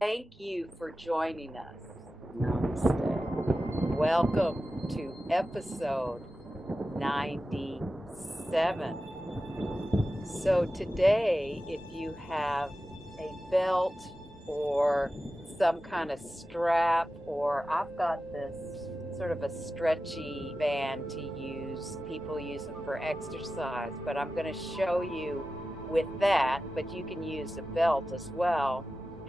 Thank you for joining us. Namaste. Welcome to episode 97. So, today, if you have a belt or some kind of strap, or I've got this sort of a stretchy band to use, people use them for exercise, but I'm going to show you with that, but you can use a belt as well,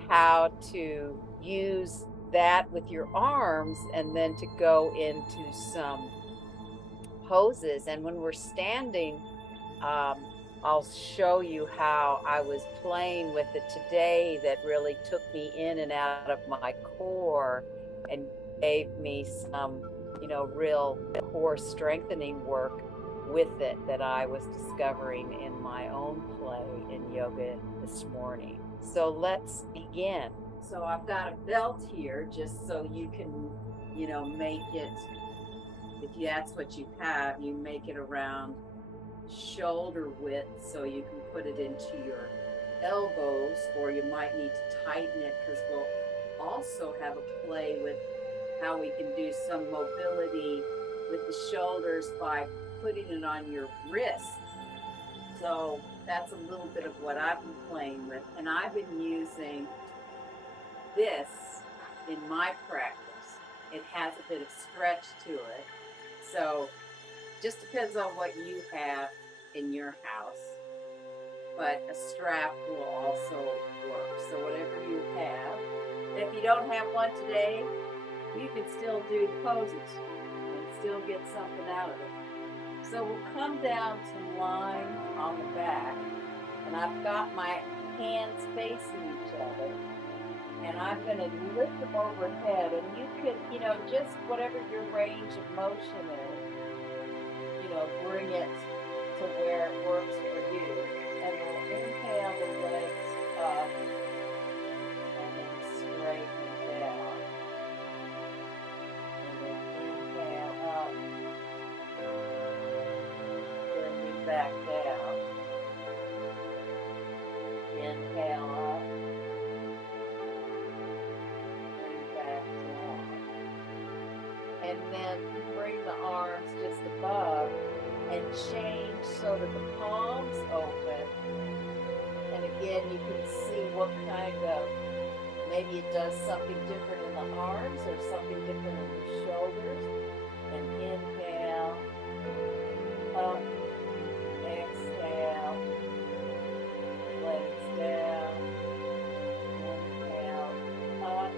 how to use that with your arms and then to go into some poses. And when we're standing, um, I'll show you how I was playing with it today that really took me in and out of my core and gave me some, real core strengthening work with it that I was discovering in my own play in yoga this morning. So let's begin. So I've got a belt here just so you can, make it, if that's what you have, you make it around shoulder width so you can put it into your elbows, or you might need to tighten it because we'll also have a play with how we can do some mobility with the shoulders by putting it on your wrist. So that's a little bit of what I've been playing with, and I've been using this in my practice. It has a bit of stretch to it, so just depends on what you have in your house, but a strap will also work. So whatever you have. And if you don't have one today, you can still do the poses and still get something out of it. So we'll come down to line on the back, and I've got my hands facing each other, and I'm going to lift them overhead, and you could, just whatever your range of motion is, bring it to where it works for you. And we'll inhale the legs up and then straighten down. And then inhale up, bending back down. Inhale up, bring back down. And then bring the arms just above and change so that the palms open. And again, you can see what kind of, maybe it does something different in the arms or something different in the shoulders. And inhale, up, exhale, legs down, inhale, up,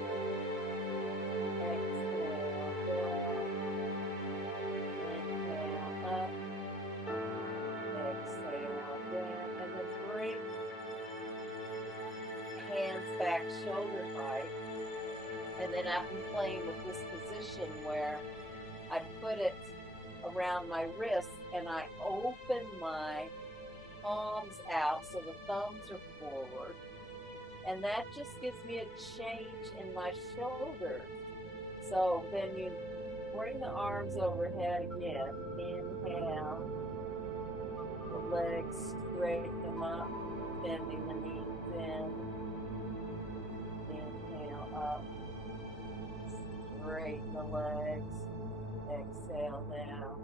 exhale, down, inhale, up, exhale, down, and then bring hands back shoulder height. And then I've been playing with this position where I put it around my wrist and I open my palms out so the thumbs are forward. And that just gives me a change in my shoulders. So then you bring the arms overhead again. Inhale, the legs, straighten them up, bending the knees in. Inhale up, straighten the legs, exhale down,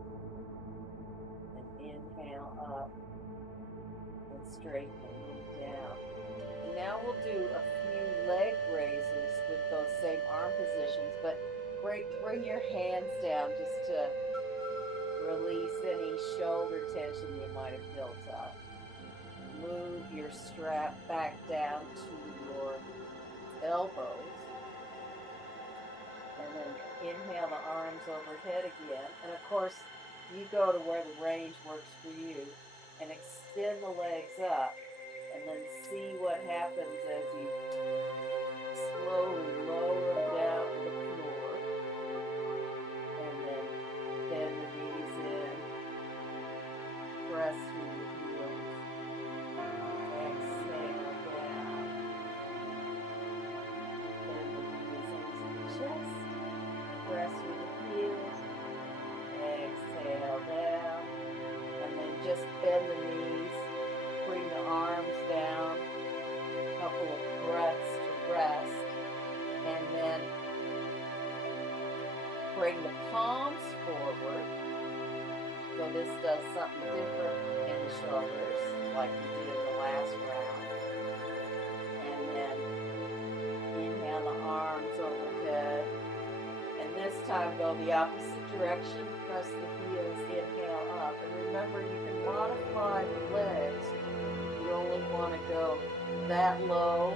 and inhale up, and straighten the knee down. And now we'll do a few leg raises with those same arm positions, but bring your hands down just to release any shoulder tension you might have built up. Move your strap back down to your elbows. And then inhale the arms overhead again. And of course, you go to where the range works for you and extend the legs up. And then see what happens as you slowly lower them down to the floor. And then bend the knees in. Press through the heels. Exhale down. Bend the knees into the chest. Press through the heels. Exhale down. And then just bend the knees. Bring the arms down. A couple of breaths to rest. bring the palms forward. So this does something different in the shoulders, like we did in the last round. And then inhale the arms overhead. And this time go the opposite direction. Press the heels, inhale up. And remember, you can modify the legs. You only want to go that low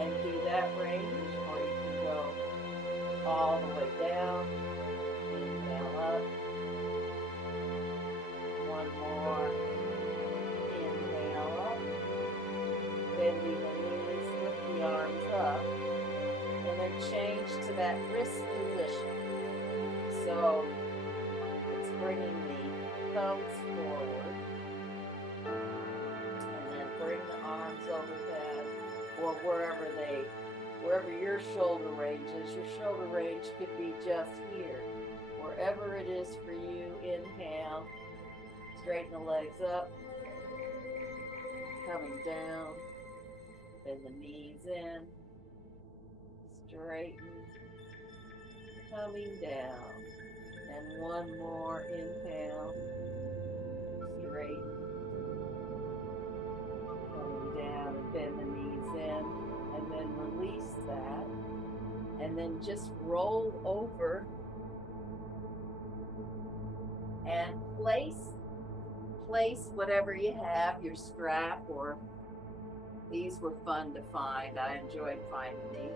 and do that range, or you can go all the way down. Inhale up. One more. Inhale up. Bending the knees, lift the arms up. And then change to that wrist position. So it's bringing the thumbs forward. And then bring the arms overhead, or wherever your shoulder range is. Your shoulder range could be just here. Wherever it is for you, inhale. Straighten the legs up. Coming down. Bend the knees in. Straighten. Coming down. And one more. Inhale. Straighten. Coming down and bend the knees in. And then release that. And then just roll over and place whatever you have, your strap, or these were fun to find. I enjoyed finding these.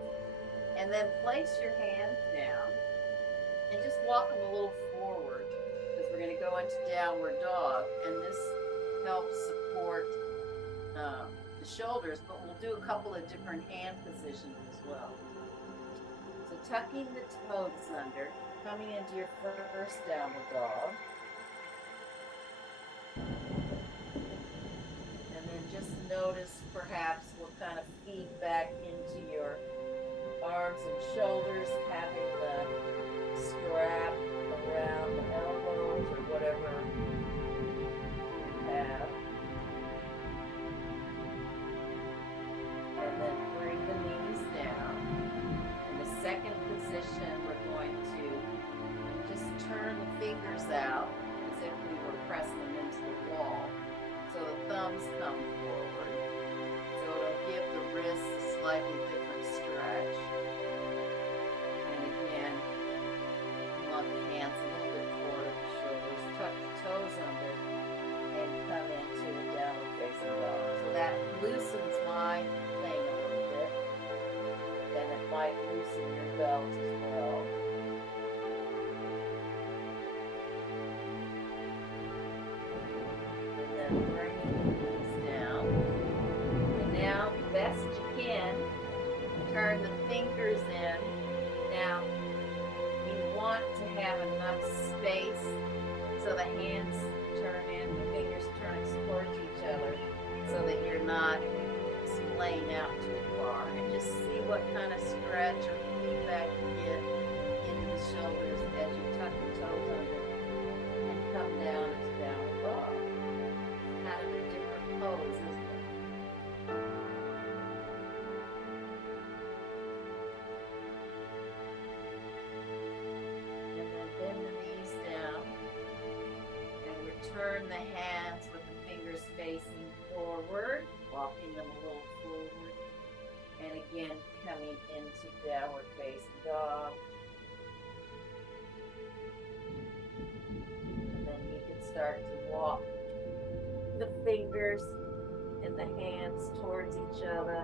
And then place your hands down and just walk them a little forward, because we're going to go into downward dog, and this helps support the shoulders, but we'll do a couple of different hand positions as well. So tucking the toes under, coming into your first downward dog. And then just notice perhaps what kind of feedback into your arms and shoulders, having the strap around the elbows or whatever you have. And then bring the knees down. In the second position, we're going to just turn the fingers out as if we were pressing them into the wall. So the thumbs come forward. So it'll give the wrists a slightly different stretch. And again, you want the hands a little bit forward of the shoulders. Tuck the toes under and come into a downward facing dog. So that loosens my thing a little bit. And it might loosen your belt as well. Bringing the knees down. And now, best you can, turn the fingers in. Now, you want to have enough space so the hands turn in, the fingers turn towards each other, so that you're not splaying out too far. And just see what kind of stretch or feedback you get into the shoulders as you tuck the toes under and come down into downward dog. Kind of a different pose, isn't it? And then bend the knees down and return the hands with the fingers facing forward, walking them a little forward. And again, coming into downward facing dog. And then you can start to walk the fingers and the hands towards each other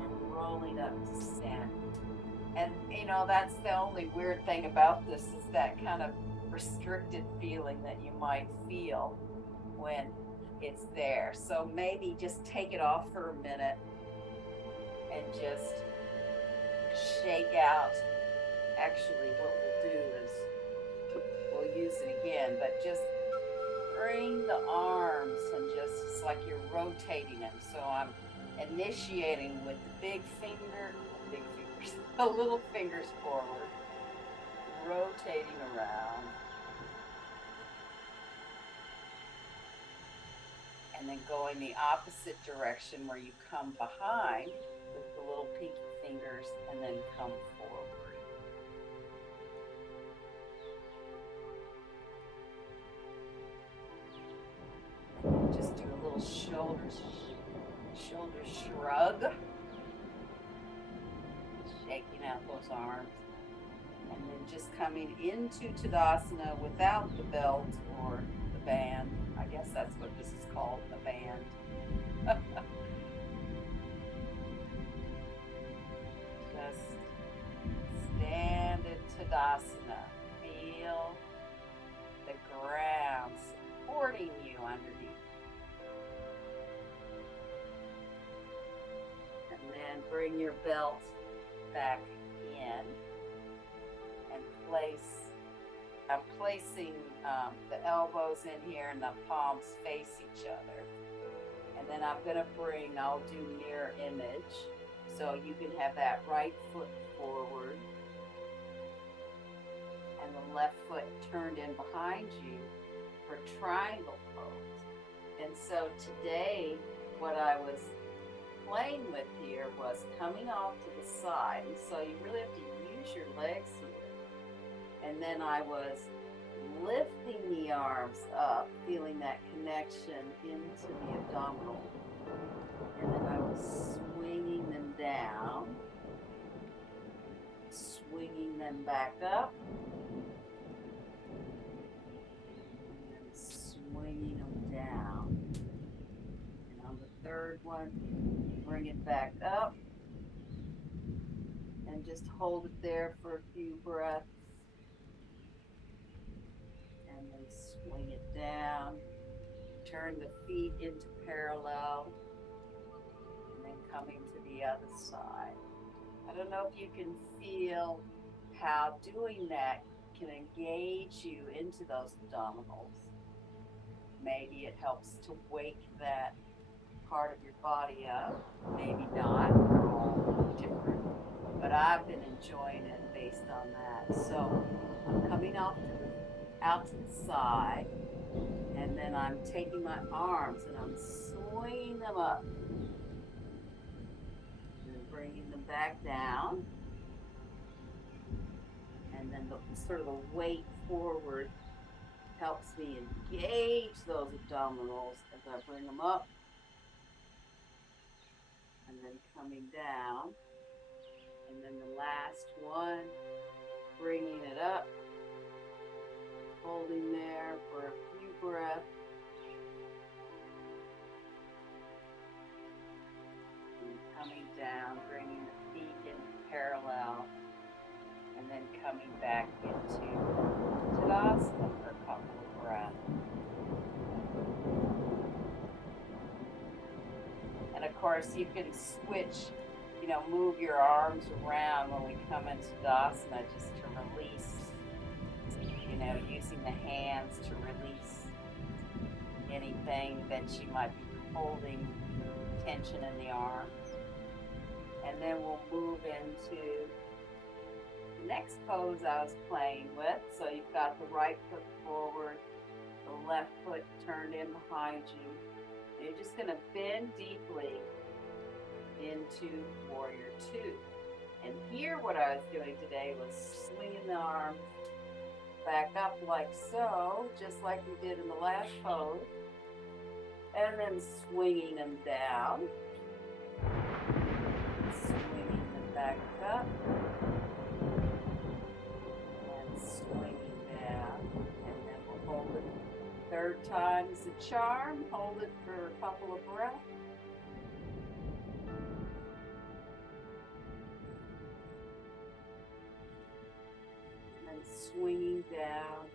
and rolling up to stand. And you know, that's the only weird thing about this, is that kind of restricted feeling that you might feel when it's there. So maybe just take it off for a minute and just shake out. Actually, what we'll do is we'll use it again, but just bring the arms and just, it's like you're rotating them. So I'm initiating with the big fingers, the little fingers forward, rotating around. And then going the opposite direction, where you come behind with the little pinky fingers, and then come forward. Just do a little shoulder shrug, shaking out those arms, and then just coming into Tadasana without the belt or the band. I guess that's what this is called, a band. Just stand in Tadasana. Feel the ground supporting you underneath. And then bring your belt back in and I'm placing the elbows in here and the palms face each other. And then I'll do mirror image. So you can have that right foot forward and the left foot turned in behind you for triangle pose. And so today, what I was playing with here was coming off to the side. And so you really have to use your legs here. And then I was lifting the arms up, feeling that connection into the abdominal. And then I was swinging them down, swinging them back up, and then swinging them down. And on the third one, bring it back up and just hold it there for a few breaths. And then swing it down, turn the feet into parallel, and then coming to the other side. I don't know if you can feel how doing that can engage you into those abdominals. Maybe it helps to wake that part of your body up, maybe not, we're all different. But I've been enjoying it based on that. So I'm coming out to the side, and then I'm taking my arms and I'm swinging them up and bringing them back down, and then the sort of the weight forward helps me engage those abdominals as I bring them up, and then coming down, and then the last one, bringing it up, holding there for a few breaths, and coming down, bringing the feet in parallel, and then coming back into Tadasana for a couple of breaths. And of course, you can switch, move your arms around when we come into Tadasana just to release, using the hands to release anything that you might be holding tension in the arms. And then we'll move into the next pose I was playing with. So you've got the right foot forward, the left foot turned in behind you. And you're just going to bend deeply into Warrior Two. And here what I was doing today was swinging the arms back up like so, just like we did in the last pose, and then swinging them down, swinging them back up, and swinging down, and then we'll hold it. Third time's the charm. Hold it for a couple of breaths. Swinging down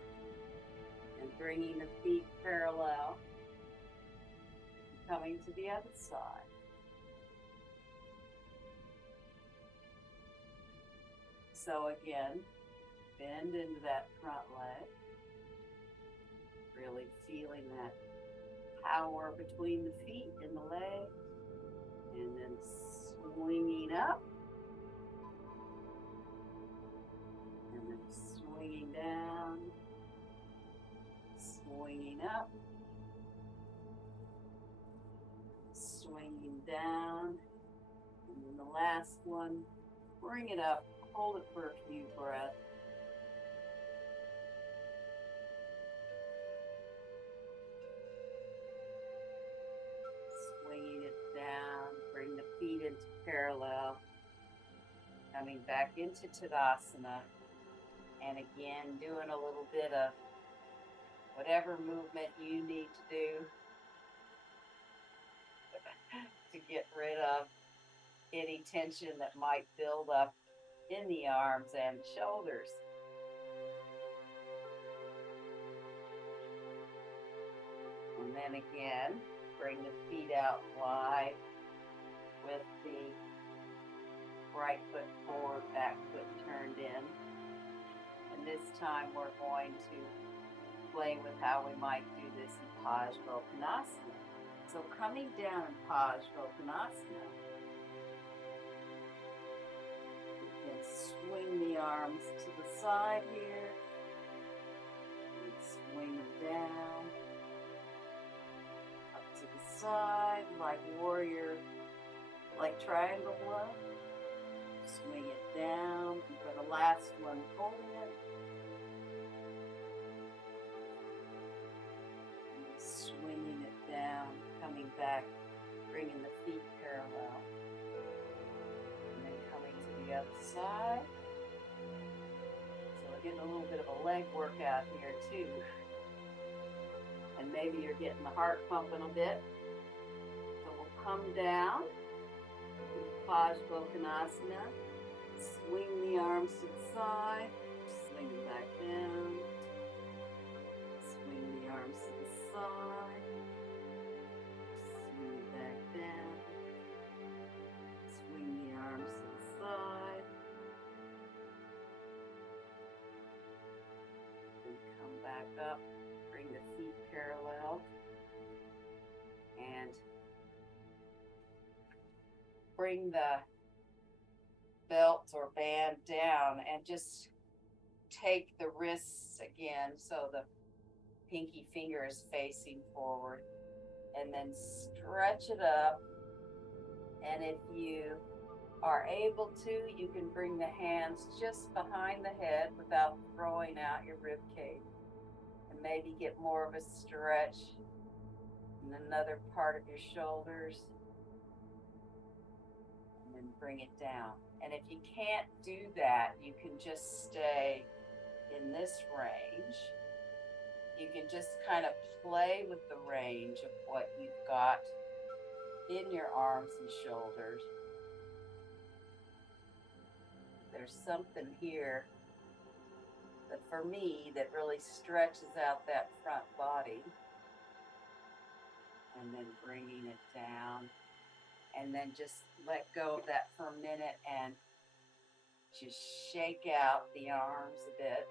and bringing the feet parallel, coming to the other side. So again, bend into that front leg, really feeling that power between the feet and the legs, and then swinging up, and then swinging down, swinging up, swinging down, and then the last one, Bring it up, hold it for a few breaths. Swinging it down, bring the feet into parallel. Coming back into Tadasana. And again, doing a little bit of whatever movement you need to do to get rid of any tension that might build up in the arms and shoulders. And then again, bring the feet out wide with the right foot forward, back foot turned in. And this time we're going to play with how we might do this in Pajvottanasana. So coming down in Pajvottanasana, you can swing the arms to the side here, and swing them down, up to the side, like warrior, like triangle one. Swing it down, and for the last one, holding it. And swinging it down, coming back, bringing the feet parallel. And then coming to the other side. So we're getting a little bit of a leg workout here too. And maybe you're getting the heart pumping a bit. So we'll come down. Pajvottanasana. Swing the arms to the side, swing them back down, swing the arms to the side, swing it back down, swing the arms to the side, and come back up, bring the feet parallel, and bring the belt or band down and just take the wrists again so the pinky finger is facing forward, and then stretch it up. And if you are able to, you can bring the hands just behind the head without throwing out your rib cage, and maybe get more of a stretch in another part of your shoulders, and then bring it down. And if you can't do that, you can just stay in this range. You can just kind of play with the range of what you've got in your arms and shoulders. There's something here that for me that really stretches out that front body. And then bringing it down. And then just let go of that for a minute and just shake out the arms a bit.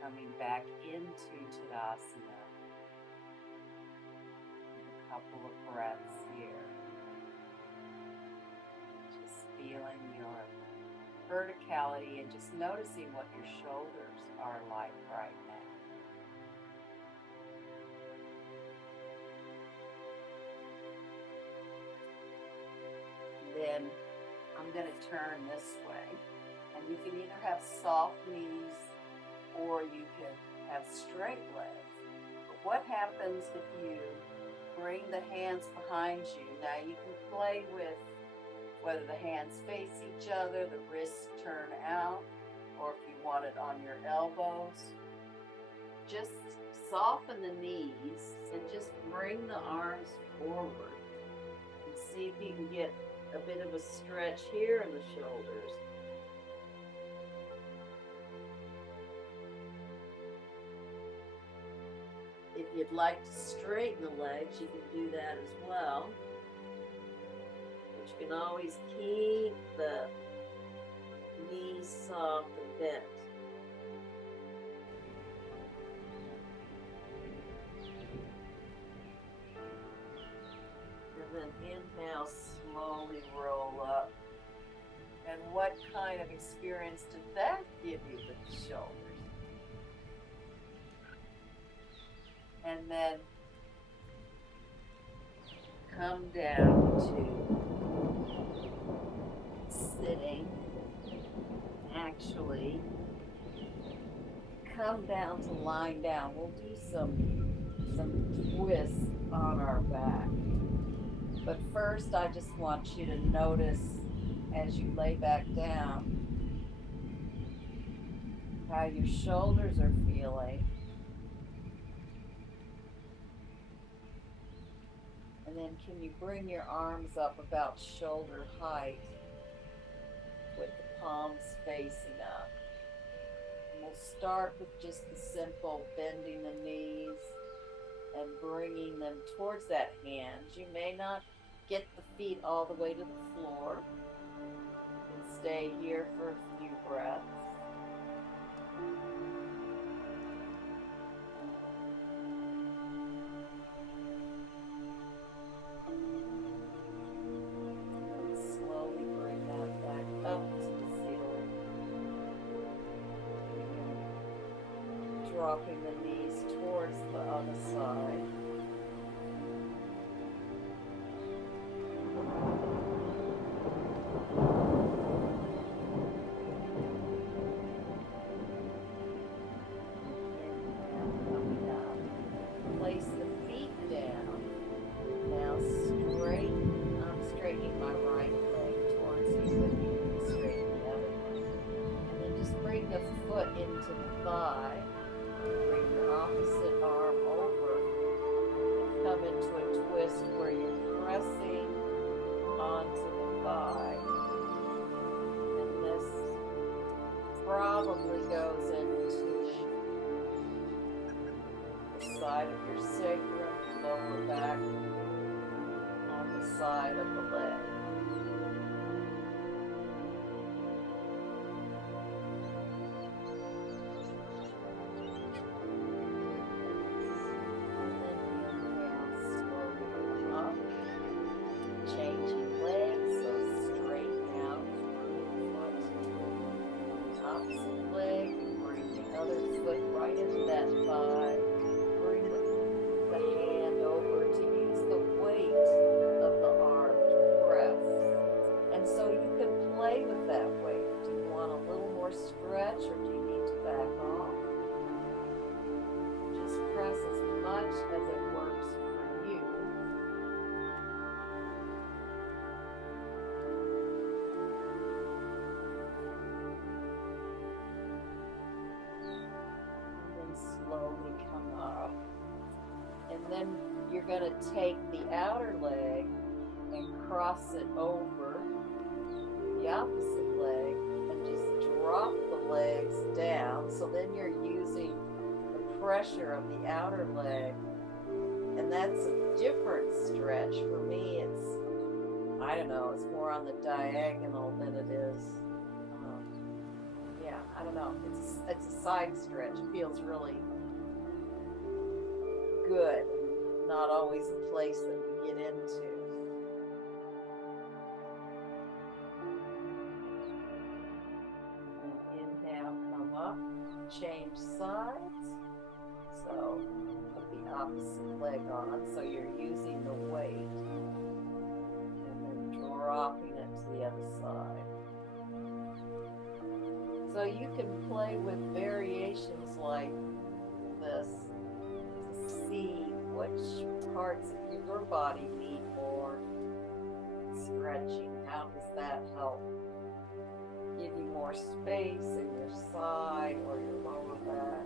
Coming back into Tadasana. A couple of breaths here. Just feeling your verticality and just noticing what your shoulders are like right now. Then I'm going to turn this way, and you can either have soft knees or you can have straight legs. But what happens if you bring the hands behind you? Now you can play with whether the hands face each other, the wrists turn out, or if you want it on your elbows. Just soften the knees and just bring the arms forward and see if you can get a bit of a stretch here in the shoulders. If you'd like to straighten the legs, you can do that as well. But you can always keep the knees soft and bent. And then inhale, slowly roll up. And what kind of experience did that give you with the shoulders? And then come down to sitting. Actually, come down to lying down. We'll do some twists on our back. But first, I just want you to notice as you lay back down how your shoulders are feeling. And then can you bring your arms up about shoulder height with the palms facing up? And we'll start with just the simple bending the knees and bringing them towards that hand. You may not get the feet all the way to the floor. You can stay here for a few breaths. And slowly bring that back up to the ceiling. Dropping the knees towards the other side. Place the feet down. Now I'm straightening my right leg towards you, but you can straighten the other one. And then just bring the foot into the thigh. Bring your opposite arm over and come into a twist where you're pressing onto the thigh. And this probably goes into side of your sacrum, lower back on the side of the leg. And then inhale, slowly come up, changing legs, so straighten out through the foot. Opposite leg, bring the other foot right into that thigh. Bring the hand over to use the weight of the arm to press. And so you can play with that weight. Do you want a little more stretch or do you need to back off? Just press as much as it works for you. Slowly come up, and then you're going to take the outer leg and cross it over the opposite leg and just drop the legs down. So then you're using the pressure of the outer leg, and that's a different stretch. For me, it's, I don't know, it's more on the diagonal than it is. Yeah, I don't know. It's a side stretch. It feels really good. Not always a place that we get into. And inhale, come up, change sides. So put the opposite leg on, so you're using the weight, and then dropping it to the other side. So you can play with variations like this to see which parts of your body need more stretching. How does that help give you more space in your side or your lower back?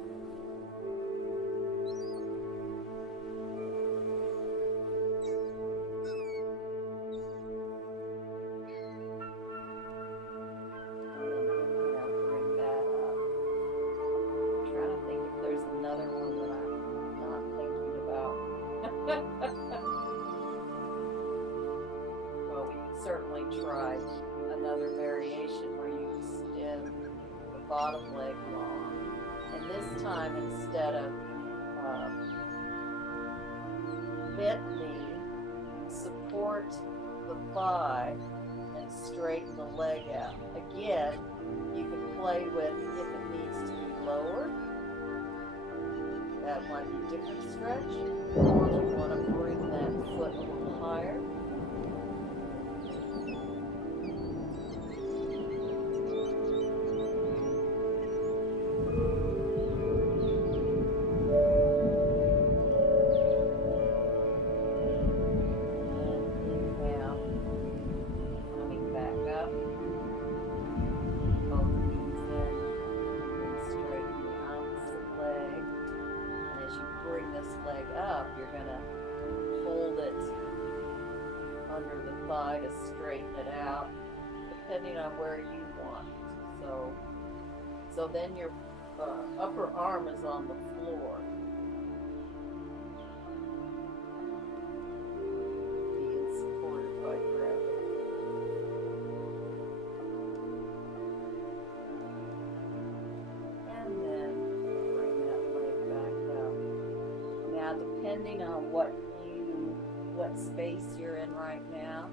Well, we can certainly try another variation where you extend the bottom leg long. And this time, instead of bent knee, support the thigh and straighten the leg out. Again, you can play with if it needs to be lower. That might be a different stretch. Or if you want to bring that foot a little higher, up, you're going to hold it under the thigh to straighten it out, depending on where you want. So then your upper arm is on the floor, being supported by gravity. And then bring that leg back up. Now, depending on what space you're in right now,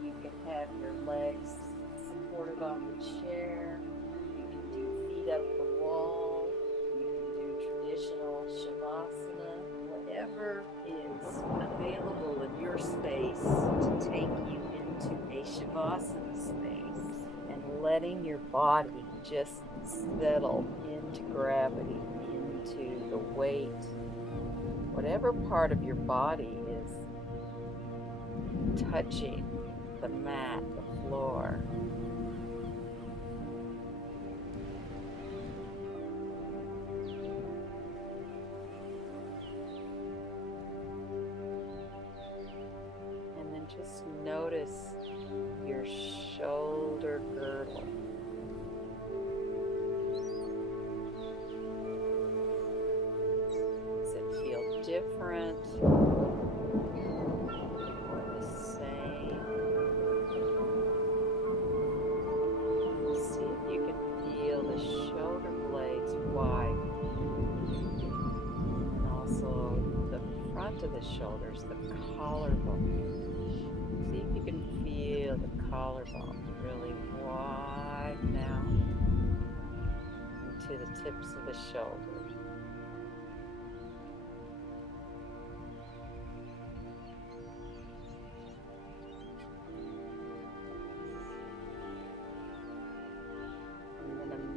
you can have your legs supported on the chair. You can do feet up the wall. You can do traditional shavasana. Whatever is available in your space to take you into a shavasana space, and letting your body just settle into gravity, into the weight. Whatever part of your body is touching the mat, the floor. And then just notice your shoulder girdle. Does it feel different? Shoulder blades wide, and also the front of the shoulders, the collarbone. See if you can feel the collarbone really widen out into the tips of the shoulders.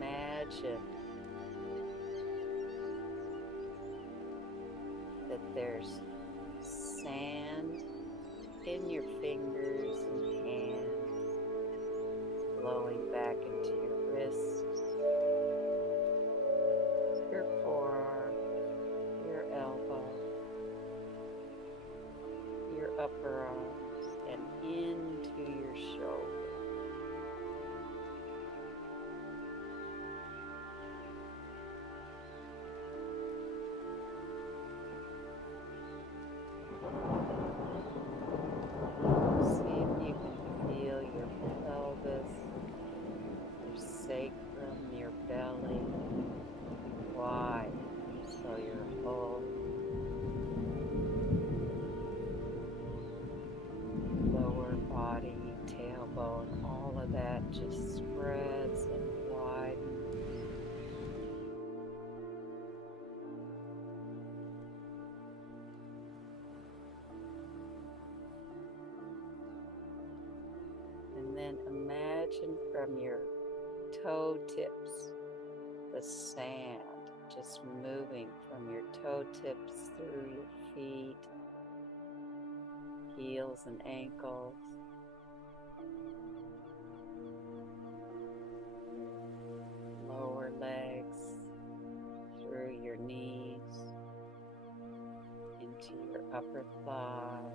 Imagine that there's sand in your fingers and hands, flowing back into your wrists, your forearm, your elbow, your upper arms, and into your shoulder. Sacrum, your belly wide, so your whole lower body, tailbone, all of that just spreads and widens. And then imagine from your toe tips, the sand just moving from your toe tips through your feet, heels and ankles, lower legs, through your knees, into your upper thigh,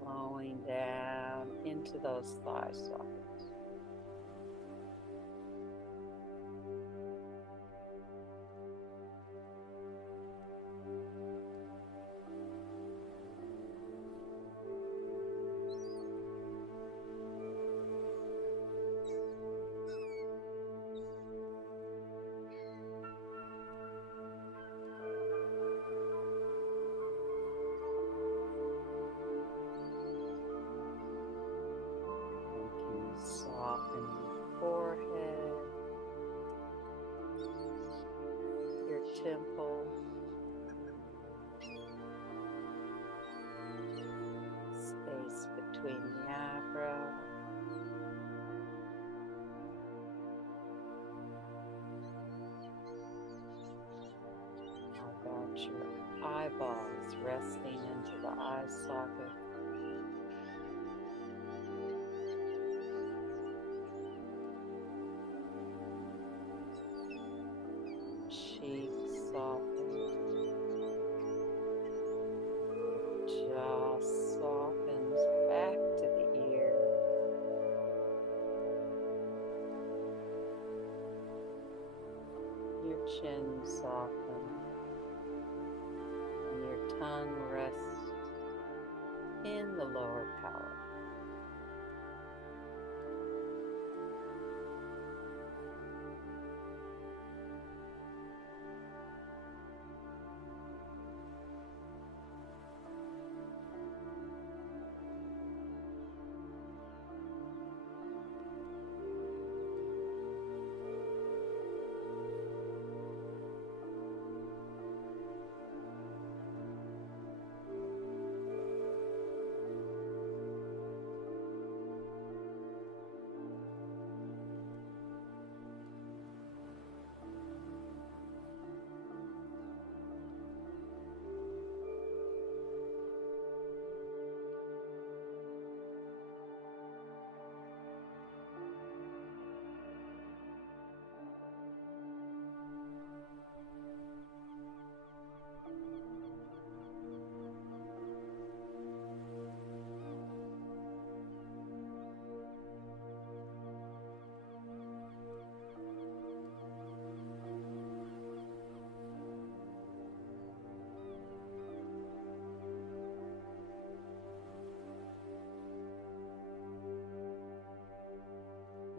flowing down into those thigh sockets. Soften your forehead, your temples, space between the eyebrows. How about your eyeballs resting into the eye socket? Cheeks soften, tongue rests in the lower palate.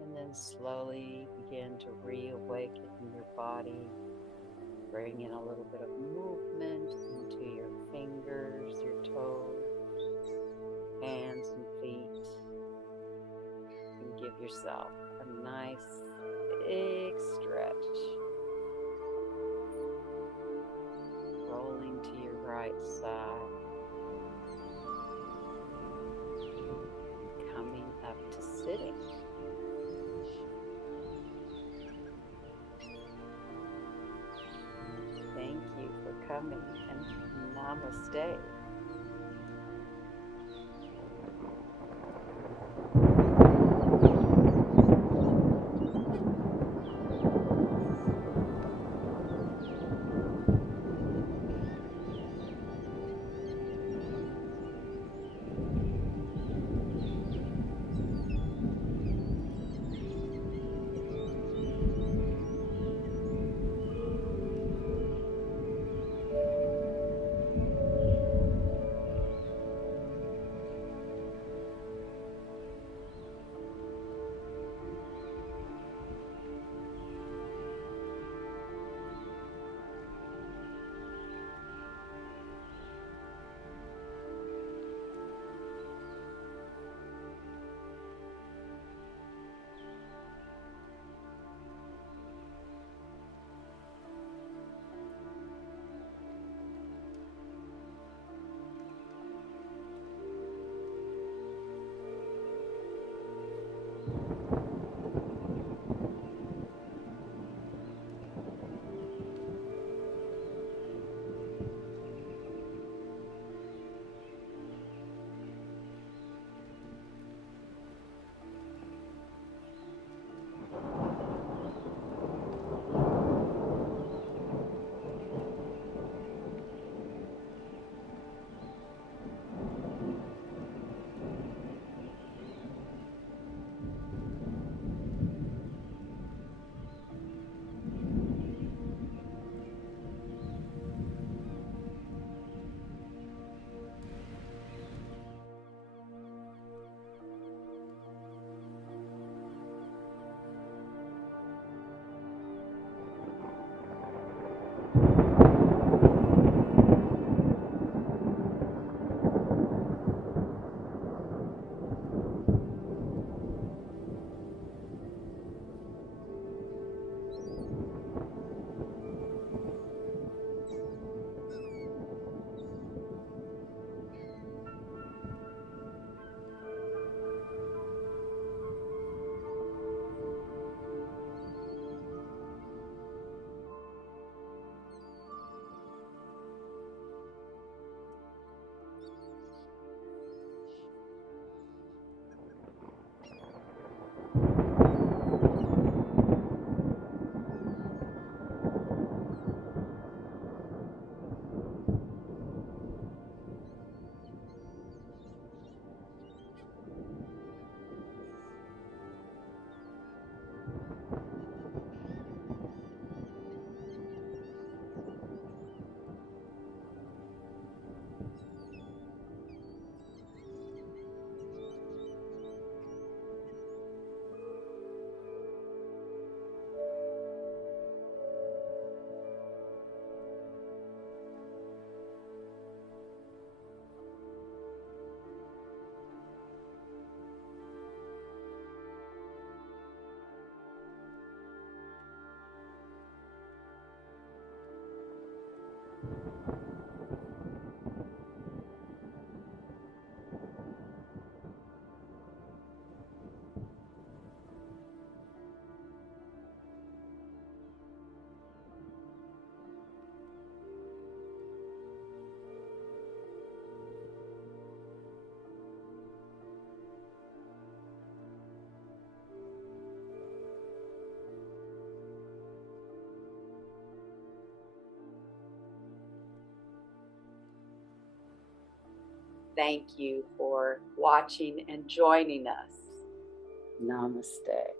And then slowly begin to reawaken your body. Bring in a little bit of movement into your fingers, your toes, hands and feet. And give yourself a nice big stretch. Rolling to your right side. Coming up to sitting. Thank you for coming, and namaste. thank you for watching and joining us. Namaste.